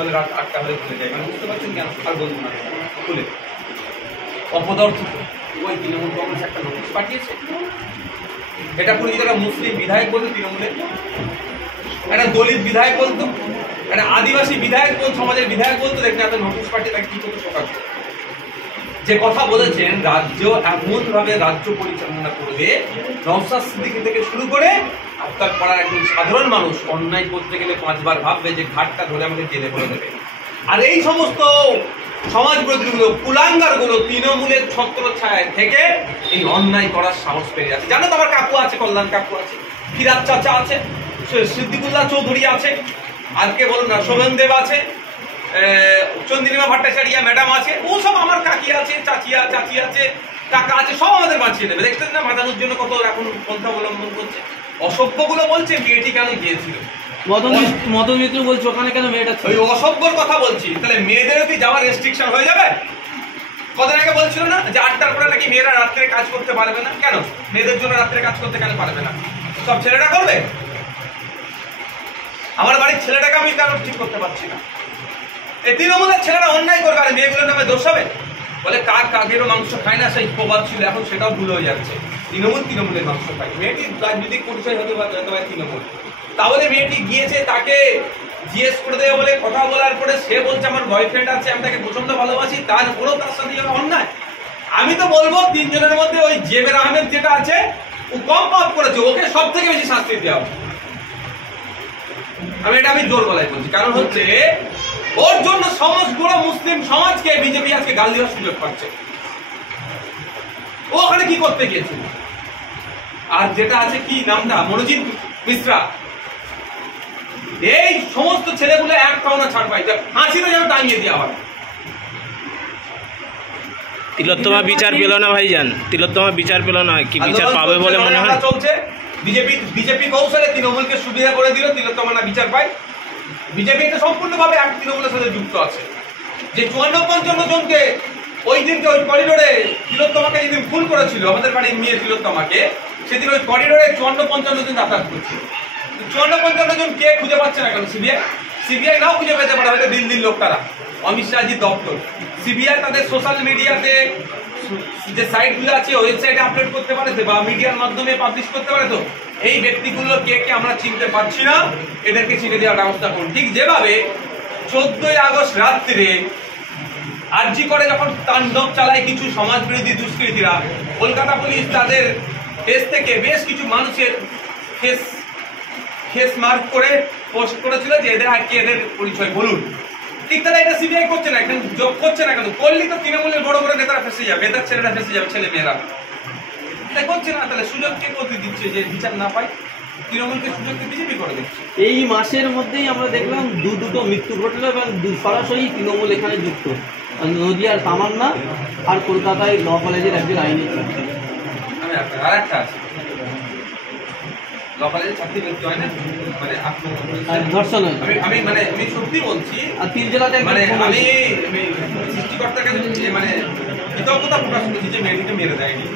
বলে রাত 8টা হলে খুলে যায়, মানে বুঝতে পারছেন কেন? আর বলবো না, খুলে অপদার্থিত ওই তৃণমূল কংগ্রেস একটা নোটিশ পাঠিয়েছে। এটা করে যদি একটা মুসলিম বিধায়ক বলতো, তৃণমূলের একটা দলিত বিধায়ক বলতো, একটা আদিবাসী বিধায়ক বলতো, সমাজের বিধায়ক বলতো, দেখলে এত নোটিশ পাঠিয়ে তাকে কি করতে শোকাচ্ছে। যে কথা বলেছেন রাজ্য এমন ভাবে রাজ্য পরিচালনা করবে, নওশাদ সিদ্দিকী থেকে শুরু করে আপনার পাড়ার একজন সাধারণ মানুষ অন্যায় করতে গেলে 5 বার ভাববে যে ঘাটটা ধরে আমাকে জেলে ভরে দেবে। আর এই সমস্ত সমাজ বিরোধীগুলো, কুলাঙ্গারগুলো তৃণমূলের ছত্রছায়ায় থেকে এই অন্যায় করার সাহস পেয়ে যাচ্ছে। জানো তো আমার কাকু আছে, কল্যাণ কাকু আছে, ফিরাজ চাচা আছে, সিদ্দিকুল্লাহ চৌধুরী আছে, আজকে বলুন না শোভন দেব আছে, চন্দ্রিমা ভট্টাচার্য ম্যাডাম আছে, ও সব আমার কাকি আছে, চাচি আছে, কাকা আছে, সব আমাদের বাঁচিয়ে দেবে। দেখতেন না বাঁচানোর জন্য কত এখন পন্থা অবলম্বন করছে। অসভ্যগুলো বলছে মেয়েটি কেন গিয়েছিল, মদন মিত্র বলছে ওখানে কেন মেয়েটা, ওই অসভ্যর কথা বলছি। তাহলে মেয়েদেরও কি যাওয়ার রেস্ট্রিকশন হয়ে যাবে? কদিন আগে বলছিল না যে 8টার পরে নাকি মেয়েরা রাত্রে কাজ করতে পারবে না। কেন মেয়েদের জন্য রাত্রে কাজ করতে কেন পারবে না? সব ছেলেরা করবে? আমার বাড়ির ছেলেটাকে আমি কেন ঠিক করতে পারছি না? এই তৃণমূলের ছেলেরা অন্যায় করবে আর মেয়েগুলোর নামে দোষ হবে? বলে কাক কাকেরও মাংস খায় না, সেই প্রবাদ ছিল, এখন সেটাও ভুল হয়ে যাচ্ছে। তৃণমূলের মাংস খায়। মেয়েটির রাজনৈতিক পরিচয় হতে পারে তৃণমূল, তাহলে মেয়েটি গিয়েছে, তাকে জিজ্ঞেস করে দেবে বলে কথা বলার পরে সে বলছে আমার বয়ফ্রেন্ড আছে, আমি তাকে প্রচন্ড ভালোবাসি, তারপরেও তার সাথে অন্যায়। আমি তো বলবো 3 জনের মধ্যে ওই জেবের আহমেদ যেটা আছে ও কম পাপ করেছে, ওকে সব থেকে বেশি শাস্তি দেওয়া। আমি জোর গলায় বলছি, কারণ হচ্ছে ওর জন্য সমস্ত মুসলিম সমাজকে বিজেপি আজকে গাল দেওয়ার সুযোগ পাচ্ছে। ও ওখানে কি করতে গিয়েছিল? আর যেটা আছে কি নামটা, মনোজিৎ মিশ্রা, এই সমস্ত ছেলেগুলো এক পাওনা ছাড় পাই, ফাঁসিতে যেন টাঙিয়ে দেওয়া হয়। তিলোত্তমা বিচার পেল না ভাইজান, তিলোত্তমা বিচার পেল না, কি বিচার পাবে বলে মনে হয়? চলছে বিজেপি কৌশলে তৃণমূলকে সুবিধা করে দিল, তিলোত্তমা না বিচার পায়। বিজেপি এটা সম্পূর্ণভাবে এক তৃণমূলের সাথে যুক্ত আছে। যে 54-55 জনকে ওই দিনকে ওই করিডোরে তিলোত্তমাকে যেদিন খুন করেছিল আমাদের বাড়ির মেয়ে তিলোত্তমাকে, সেদিন ওই করিডোরে 54-55 জন যাতায়াত করছিল। 54-55 জন কে খুঁজে পাচ্ছে না কেন? সিবিআই নাও খুঁজে পেতে পারে, হয়তো দিল্লির লোক তারা, অমিত শাহজির দপ্তর। সিবিআই তাদের সোশ্যাল মিডিয়াতে যে সাইটগুলো আছে ওয়েবসাইটে আপলোড করতে পারে বা মিডিয়ার মাধ্যমে পাবলিশ করতে পারে। তো এই ব্যক্তিগুলো কে কে আমরা চিনতে পারছি না, এদেরকে চিনে দেওয়ার ব্যবস্থা করুন। ঠিক যেভাবে 14ই আগস্ট রাত্রে আরজি করে যখন তাণ্ডব চালায় কিছু সমাজ বিরোধী দুষ্কৃতীরা, কলকাতা পুলিশ তাদের ফেস থেকে বেশ কিছু মানুষের ফেস মার্ক করে পোস্ট করেছিল যে এদের আর কি, এদের পরিচয় বলুন। ঠিক তাহলে এটা সিবিআই করছে না, এখন যোগ করছে না কেন? করলি তো তৃণমূলের বড় বড় নেতারা ফেসে যাবে, এদের ছেলেরা ফেসে যাবে, ছেলে মেয়েরা। এটা করছে না, তাহলে সুযোগ কে করতে দিচ্ছে যে বিচার না পায়? তৃণমূলকে সুযোগ বিজেপি করে দিচ্ছে। এই মাসের মধ্যেই আমরা দেখলাম দুটো মৃত্যু ঘটলো এবং সরাসরি তৃণমূল এখানে যুক্ত, নদিয়ার তামান্না আর কলকাতায় ল কলেজের একজন আইনি ছাত্রী। আমি আর একটা আছে, ল কলেজের ছাত্রী মৃত্যু হয় না, মানে ধর্ষণ। আমি সত্যি বলছি, আর 3 জেলাতে মানে আমি সৃষ্টিকর্তার কাছে মানে কৃতজ্ঞতা প্রকাশ করছি যে মেয়েটিকে মেরে দেয়নি।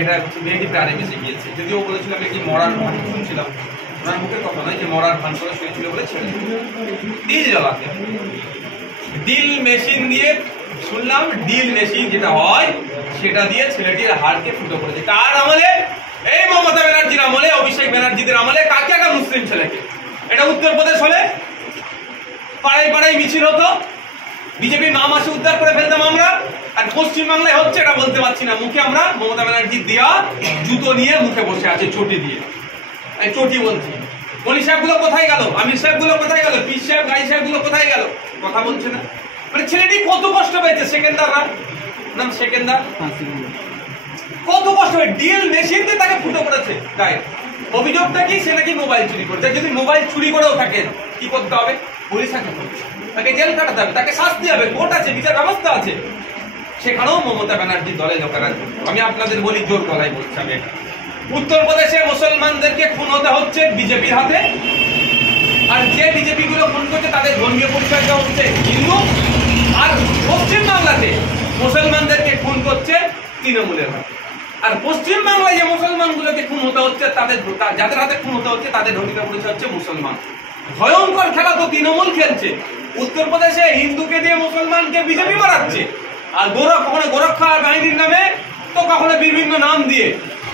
এটা মেয়েটি প্রাণে বেঁচে গিয়েছে, যদিও বলেছিল আমি কি মরার ভান শুনছিলাম, ওনার মুখের কথা নয়, যে মরার ভান করে শুয়েছিল বলে ছেড়ে দিল জ্বালাতে। ডিল মেশিন দিয়ে শুনলাম, ডিল মেশিন যেটা হয় সেটা দিয়ে ছেলেটির হাড়কে ফুটো করেছে। কার আমলে? এই মমতা ব্যানার্জির আমলে, অভিষেক ব্যানার্জিদের আমলে। কাকে? একটা মুসলিম ছেলেকে। এটা উত্তরপ্রদেশ হলে পাড়ায় পাড়ায় মিছিল হতো, বিজেপি মা মাসে উদ্ধার করে ফেলতাম আমরা। আর পশ্চিমবাংলায় হচ্ছে এটা বলতে পারছি না, মুখে আমরা মমতা ব্যানার্জির দেওয়া জুতো নিয়ে মুখে বসে আছে, চটি দিয়ে। চটি বলছি, মনি সাহেবগুলো কোথায় গেল? আমির সাহেবগুলো কোথায় গেল? পীর সাহেব, গাই সাহেবগুলো কোথায় গেল? কথা বলছে না। মানে ছেলেটি কত কষ্ট পেয়েছে, সেকেন্দাররা, নাম সেকেন্দার, কত কষ্ট হয়। ডিএল মেশিন দিয়ে তাকে ফুটো করেছে গায়ে। অভিযোগটা কি? সে নাকি মোবাইল চুরি করছে। যদি মোবাইল চুরি করেও থাকে কি করতে হবে? পুলিশ তাকে জেল কাটাতে হবে, তাকে শাস্তি হবে, কোর্ট আছে, বিচার ব্যবস্থা আছে। সেখানেও মমতা ব্যানার্জির দলের লোকেরা, আমি আপনাদের বলি, জোর গলায় বলছি, আমি উত্তরপ্রদেশে মুসলমানদেরকে খুন হতে হচ্ছে বিজেপির হাতে, আর যে বিজেপি গুলো খুন করছে তাদের ধর্মীয় পরিচয় দেওয়া হচ্ছে হিন্দু, আর পশ্চিমবাংলাতে মুসলমানদেরকে খুন করছে তৃণমূলের হাতে। আর পশ্চিমবাংলায় যে মুসলমানগুলোকে খুন হতে হচ্ছে, তাদের যাদের হাতে খুন হতে হচ্ছে তাদের ধর্মীয় পরিচয় হচ্ছে মুসলমান। ভয়ঙ্কর খেলা তো তৃণমূল খেলছে। উত্তরপ্রদেশে হিন্দুকে দিয়ে মুসলমানকে বিজেপি মারাচ্ছে, আর কখনো গোরক্ষা বাহিনীর নামে, তো কখনো বিভিন্ন নাম দিয়ে।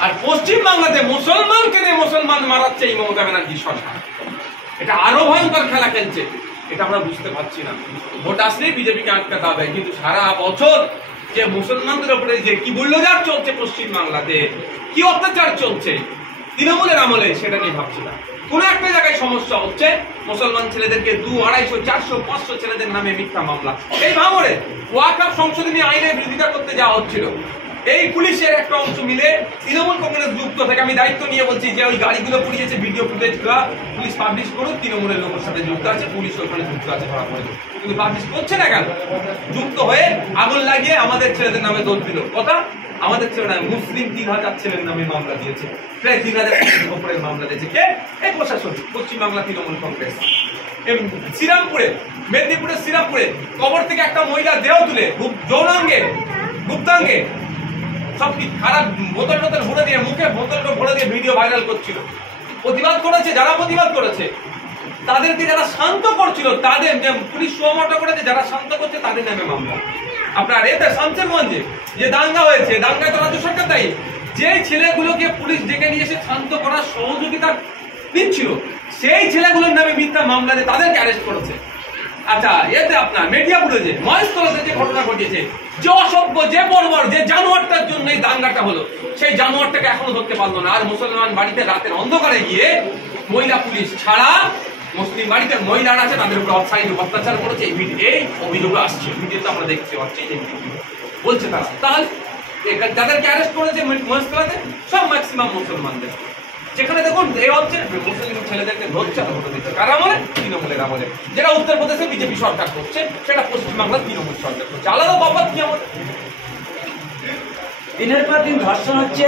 আর পশ্চিম বাংলাতে মুসলমানকে দিয়ে মুসলমান মারাচ্ছে এই মমতা ব্যানার্জি সরকার। এটা আরো ভয়ঙ্কর খেলা খেলছে, এটা আমরা বুঝতে পারছি না। ভোট আসলেই বিজেপিকে আটকাতে হবে, কিন্তু সারা বছর যে মুসলমানদের উপরে যে কি বুল্ডোজার চলছে পশ্চিম বাংলাতে, কি অত্যাচার চলছে তৃণমূলের আমলে, সেটা নিয়ে ভাবছি না। কোন একটা জায়গায় সমস্যা হচ্ছে, মুসলমান ছেলেদেরকে 200, 250, 400, 500 ছেলেদের নামে মিথ্যা মামলা। এই ভাঙড়ে ওয়াকফ সংশোধনী আইনের বিরোধিতা করতে যাওয়া হচ্ছিল, এই পুলিশের একটা অংশ মিলে তৃণমূল কংগ্রেস যুক্ত থেকে, আমি দায়িত্ব নিয়ে বলছি যে ওই গাড়িগুলো পুড়িয়েছে, ভিডিও ফুটেজগুলো পুলিশ পাবলিশ করুক, তৃণমূলের লোকের সাথে যুক্ত আছে, পুলিশ ওখানে যুক্ত আছে, ধরা পড়ে। কিন্তু পাবলিশ করছে না কেন? যুক্ত হয়ে আগুন লাগিয়ে আমাদের ছেলেদের নামে দোষ দিল। কথা, আমাদের ছেলে নামে মুসলিম 3000 ছেলের নামে মামলা দিয়েছে, প্রায় 3000 উপরের মামলা দিয়েছে। কে? এই প্রশাসন, পশ্চিমবাংলা তৃণমূল কংগ্রেস। শ্রীরামপুরে, মেদিনীপুরের শ্রীরামপুরে কবর থেকে একটা মহিলা দেহ তুলে যৌনাঙ্গে, গুপ্তাঙ্গে সব কি খারাপ বোতল টোতল ভরে দিয়ে, মুখে বোতল ভরে দিয়ে ভিডিও ভাইরাল করছিল। প্রতিবাদ করেছে, যারা প্রতিবাদ করেছে তাদেরকে, যারা শান্ত করছিল তাদের, পুলিশ সুমোটো করেছে, যারা শান্ত করছে তাদের নামে মামলা। আপনার এতে শামশেরগঞ্জে যে দাঙ্গা হয়েছে, দাঙ্গায় তো রাজ্য সরকার দায়ী। যে ছেলেগুলোকে পুলিশ ডেকে নিয়ে এসে শান্ত করার সহযোগিতা দিচ্ছিল, সেই ছেলেগুলোর নামে মিথ্যা মামলা দিয়ে তাদেরকে অ্যারেস্ট করেছে। আচ্ছা, এতে আপনার মেদিনীপুরে যে মহেশতলাতে যে ঘটনা ঘটিয়েছে, যে অসভ্য, যে বর্বর, যে জানোয়ারটার জন্য এই দাঙ্গাটা হলো, সেই জানোয়ারটাকে এখনো ধরতে পারলো না। আর মুসলমান বাড়িতে রাতের অন্ধকারে গিয়ে মহিলা পুলিশ ছাড়া মুসলিম বাড়িতে মহিলারা আছে তাদের উপর অত্যাচার করেছে, এই অভিযোগ আসছে, ভিডিওতে আমরা দেখতে পাচ্ছি। বলছে তারা, তাহলে যাদেরকে অ্যারেস্ট করেছে মহেশতলাতে সব ম্যাক্সিমাম মুসলমানদের। যেখানে দেখুন এই হচ্ছে মুসলিম ছেলেদেরকে ধরছে, ভোট দিচ্ছে, কার আমলে? তৃণমূলের আমলে। যেটা উত্তরপ্রদেশে বিজেপি সরকার করছে, সেটা পশ্চিমবাংলার তৃণমূল সরকার করছে। আলাদা তফাৎ কি আমাদের? দিনের পর দিন ধর্ষণ হচ্ছে।